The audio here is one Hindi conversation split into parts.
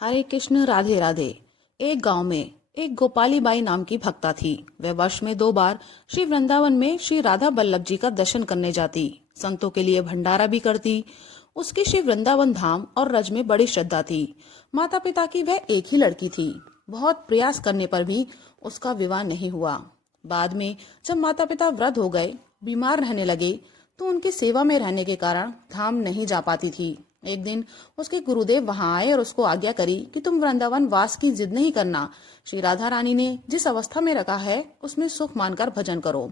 हरे कृष्ण राधे राधे। एक गांव में एक गोपाली बाई नाम की भक्ता थी। वह वर्ष में 2 बार श्री वृंदावन में श्री राधा वल्लभ जी का दर्शन करने जाती, संतों के लिए भंडारा भी करती। उसकी श्री वृंदावन धाम और रज में बड़ी श्रद्धा थी। माता पिता की वह एक ही लड़की थी। बहुत प्रयास करने पर भी उसका विवाह नहीं हुआ। बाद में जब माता पिता वृद्ध हो गए, बीमार रहने लगे, तो उनकी सेवा में रहने के कारण धाम नहीं जा पाती थी। एक दिन उसके गुरुदेव वहां आए और उसको आज्ञा करी कि तुम वृंदावन वास की जिद नहीं करना। श्री राधा रानी ने जिस अवस्था में रखा है उसमें सुख मानकर भजन करो।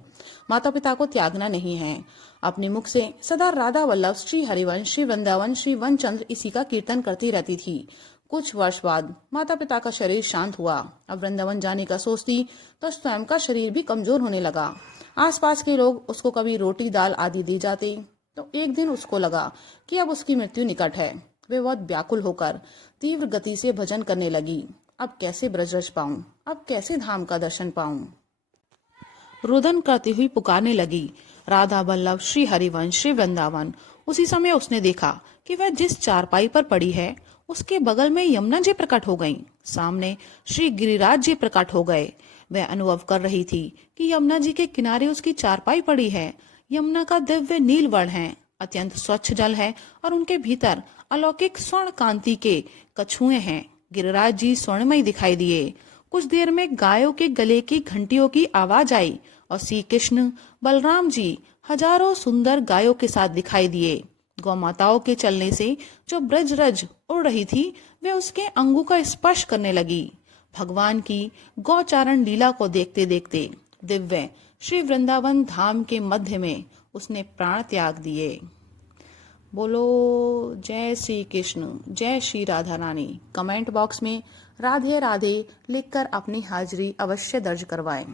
माता पिता को त्यागना नहीं है। अपने मुख से सदा राधा वल्लभ, श्री हरिवंश, श्री वृंदावन, श्री वनचंद्र इसी का कीर्तन करती रहती थी। कुछ वर्ष बाद माता पिता का शरीर शांत हुआ। अब वृंदावन जाने का सोचती तो स्वयं का शरीर भी कमजोर होने लगा। आसपास के लोग उसको कभी रोटी दाल आदि दी जाते। तो एक दिन उसको लगा कि अब उसकी मृत्यु निकट है। वे बहुत व्याकुल होकर तीव्र गति से भजन करने लगी। अब कैसे ब्रजरज पाऊं, अब कैसे धाम का दर्शन पाऊं। रुदन करती हुई पुकारने लगी, राधा वल्लभ, श्री हरिवंश, श्री वृंदावन। उसी समय उसने देखा कि वह जिस चारपाई पर पड़ी है उसके बगल में यमुना जी प्रकट हो गईं। सामने श्री गिरिराज जी प्रकट हो गए। वह अनुभव कर रही थी कि यमुना जी के किनारे उसकी चारपाई पड़ी है। यमुना का दिव्य नील वर्ण है, अत्यंत स्वच्छ जल है और उनके भीतर अलौकिक स्वर्ण कांति के कछुए हैं। गिरिराज जी स्वर्णमय दिखाई दिए। कुछ देर में गायों के गले की घंटियों की आवाज आई और श्री कृष्ण बलराम जी हजारों सुंदर गायों के साथ दिखाई दिए। गौ माताओं के चलने से जो ब्रजरज उड़ रही थी वे उसके अंगों का स्पर्श करने लगी। भगवान की गौचारण लीला को देखते देखते दिव्य श्री वृंदावन धाम के मध्य में उसने प्राण त्याग दिए। बोलो जय श्री कृष्ण, जय श्री राधा रानी। कमेंट बॉक्स में राधे राधे लिखकर अपनी हाजिरी अवश्य दर्ज करवाएं।